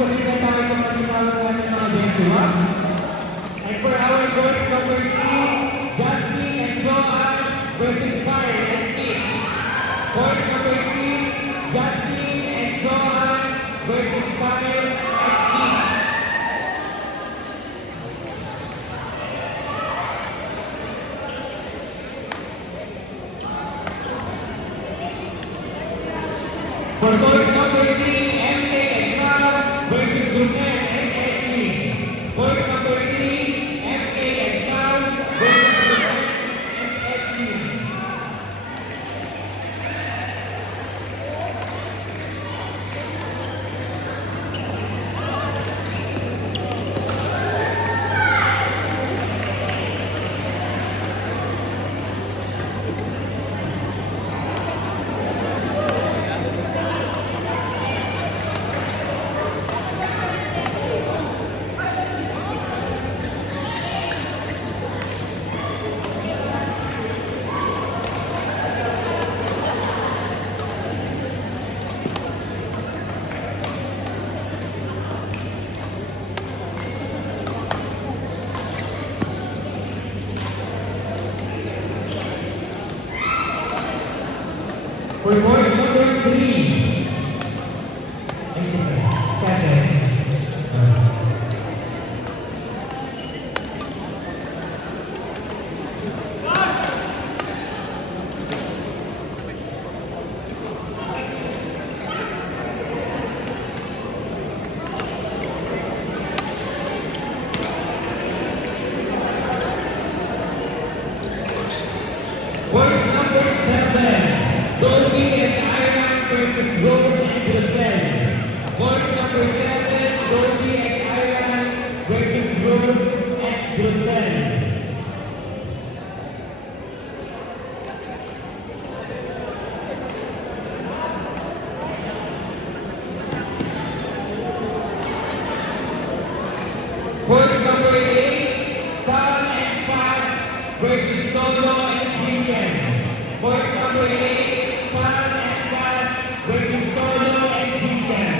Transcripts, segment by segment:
proceed na tayo sa pagkitawag natin mga Joshua. And for our court number 6, Justin and Joanne versus Kyle and Mitch. Court number 6, Justin and Joanne versus Kyle and Mitch. For court number 3, MK and Carl versus Dumet and Edwin. Court number 3, MK and Carl versus Dumet and Edwin. For court number 3, 7. Court number 7, Dolby and Iron versus Rome and Brazil. Court number 7, Dolby and Iron versus Rome and Brazil. Court number 8, Sam and Paz versus Solo and Chicken. Court number 8, Sam and Paz versus Solo and Chicken.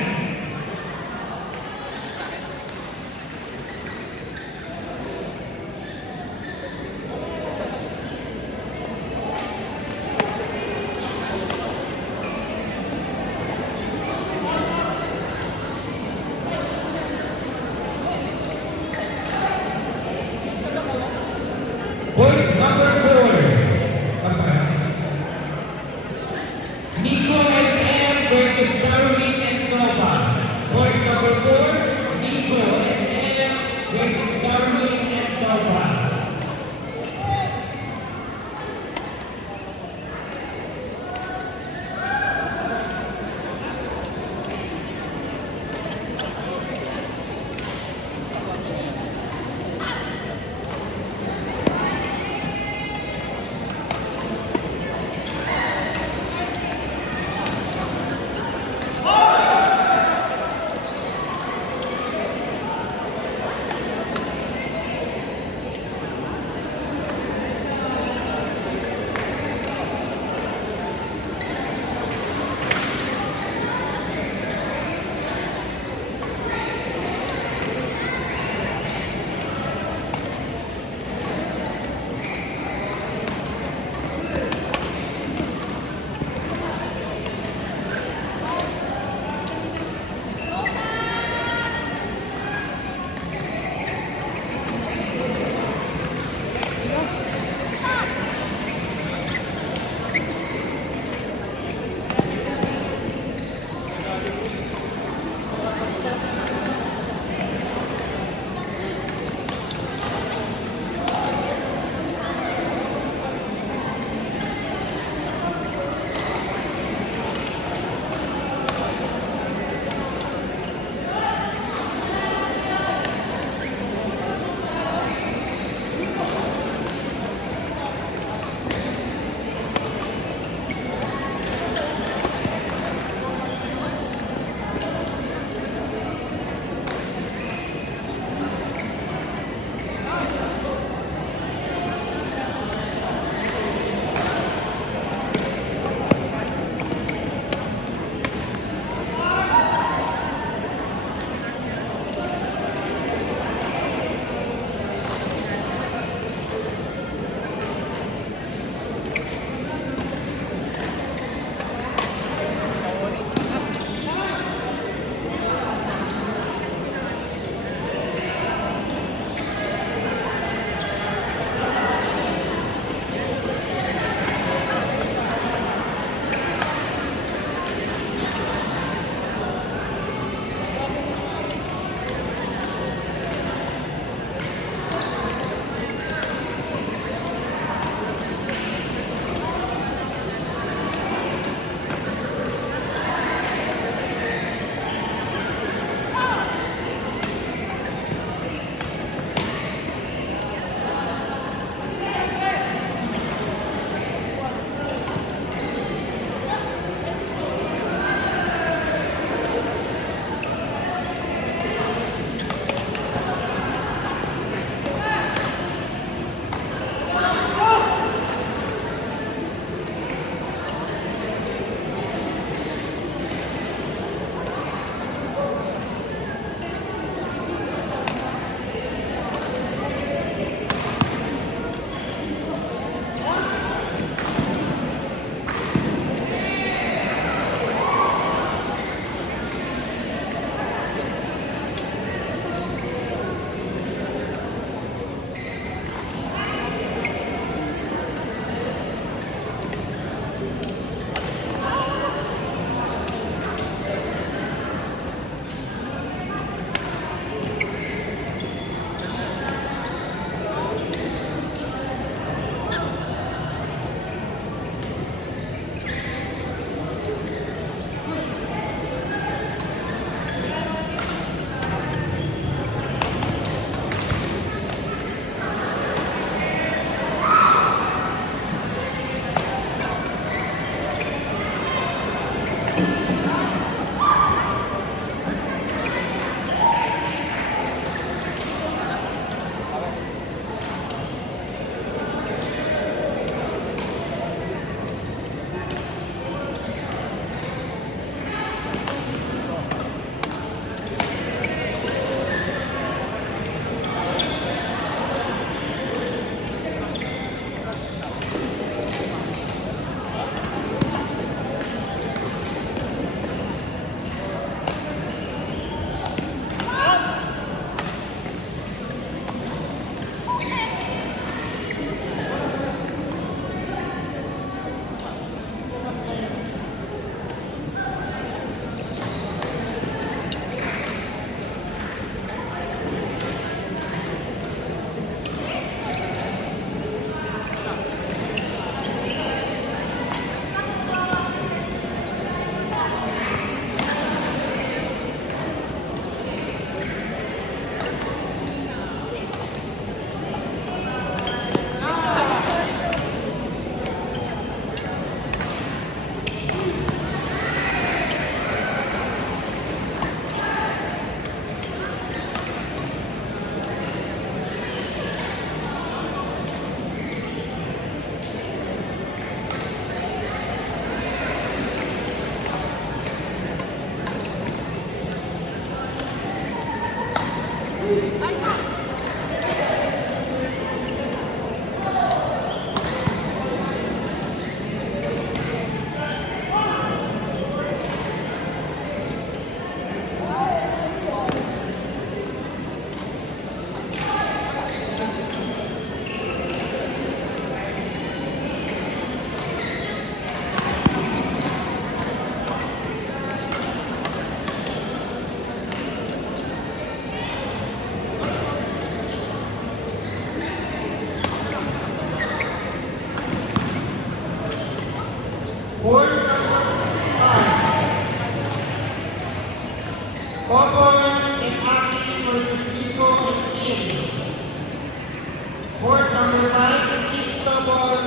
Court number 5, mixed double,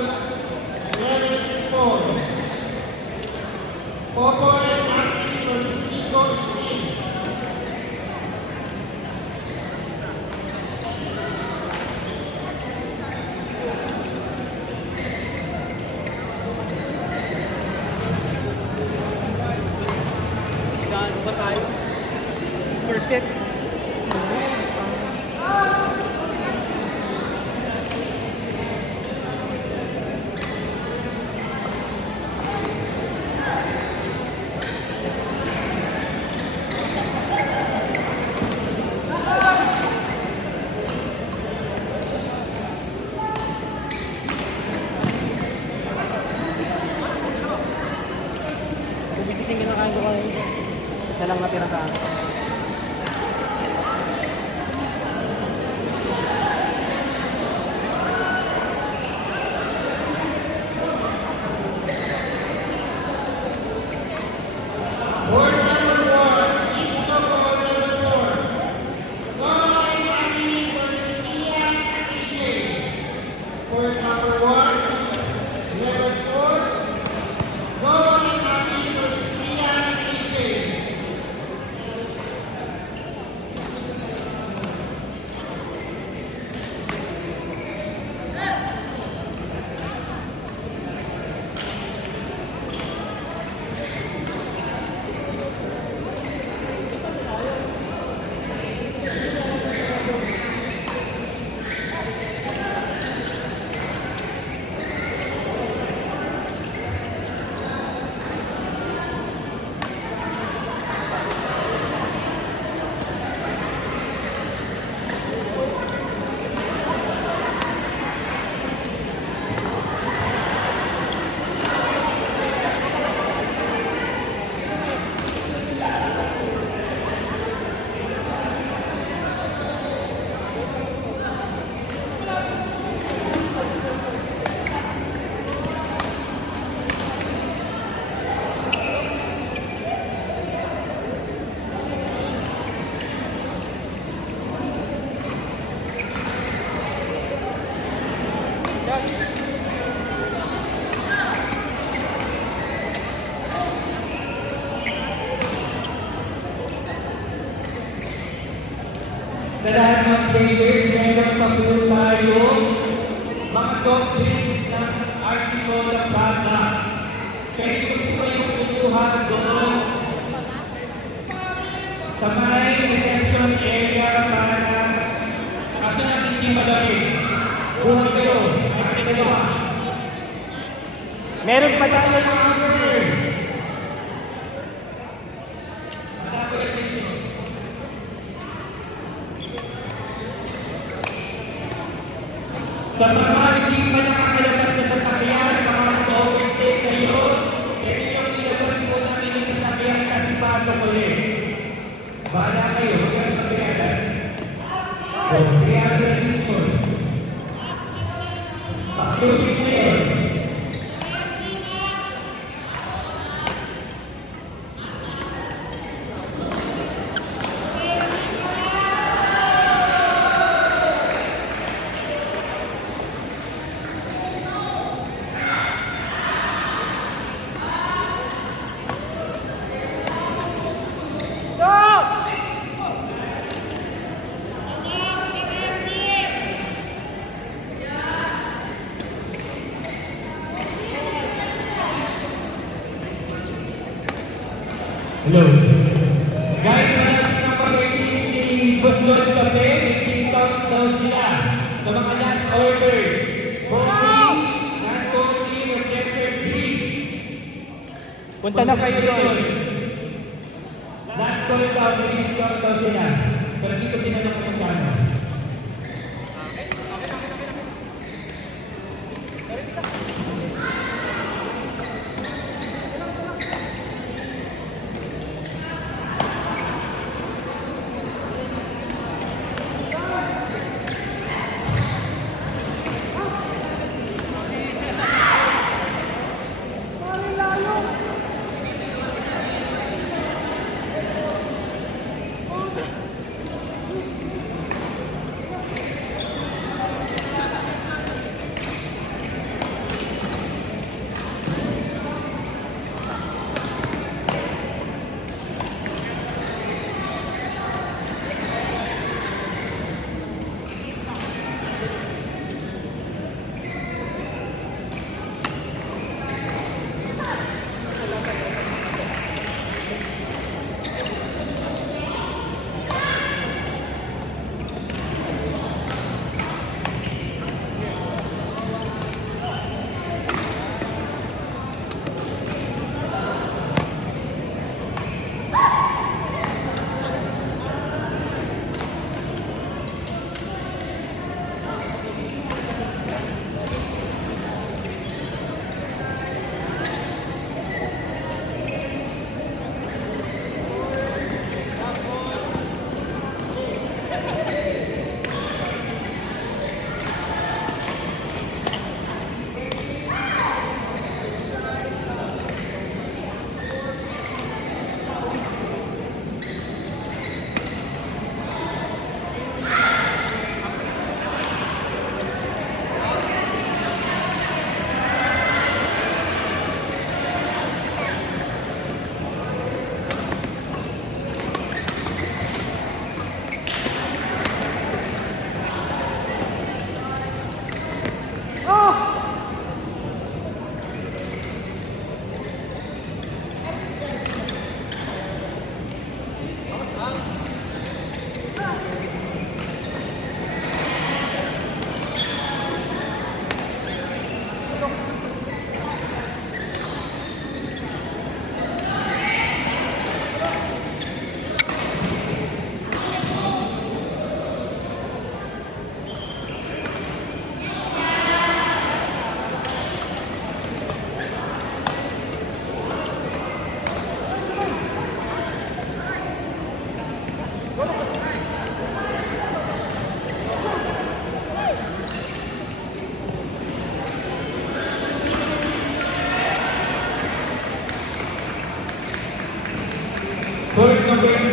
11-4. Popo and Aki versus Eagles team. Gaano ba tayo? First set. Gugising ka na kain ko kayo. Isa lang natira sa akin. Court number 1, mixed double, 11-4. Noah and Aki versus Tia and AJ. Court number 1, 11-4. Noah and Aki versus Tia and AJ. Sa lahat ng players, meron pa po tayo mga soft drinks ng RC Cola products. Pwede ko po kayong kumuha doon sa may reception area para kasi natin hindi malamig. Kuha kayo, kasi dalawa. Meron pa tayo. Numbers. Sa mga hindi pa nakakalabas na sasakyan, mga mag-overstay kayo, pwede niyong ilabas po namin yung sasakyan kasi pasok ulit. Bahala kayo, magkano ang pinayaran? So, 300 dito. Pagtulog na yun. Hello. Guys, malapit ng pag-exit si Butlon Cafe, may discounts daw sila sa mga last orders. Coffee, non-coffee, refresher drinks. Punta na kayo doon. Last call daw, may discount daw sila. Pero hindi ko tinanong kung magkano.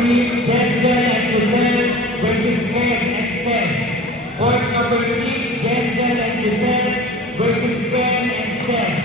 6, Jensen and Giselle versus Ken and Seth. Court number 6, Jensen and Giselle versus Ken and Seth.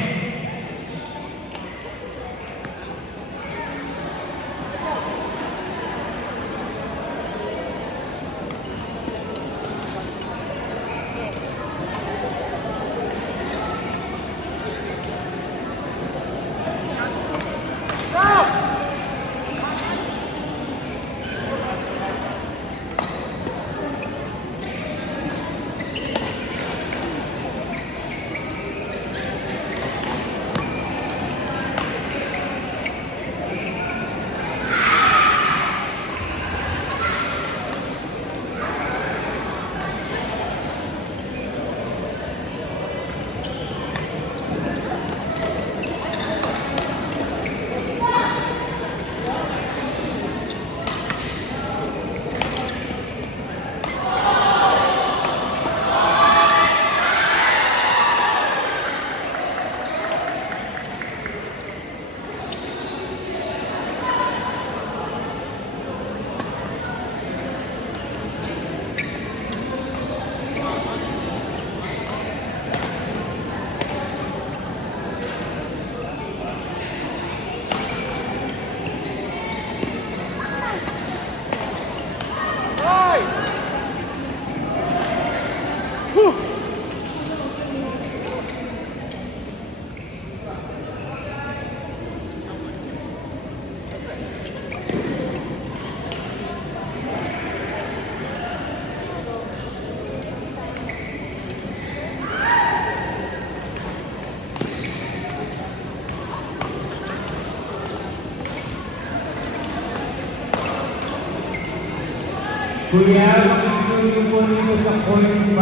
Kuya, makikisuyo po dito sa court 5,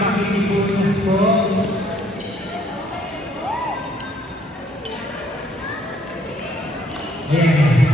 makikipunas po. Ayan.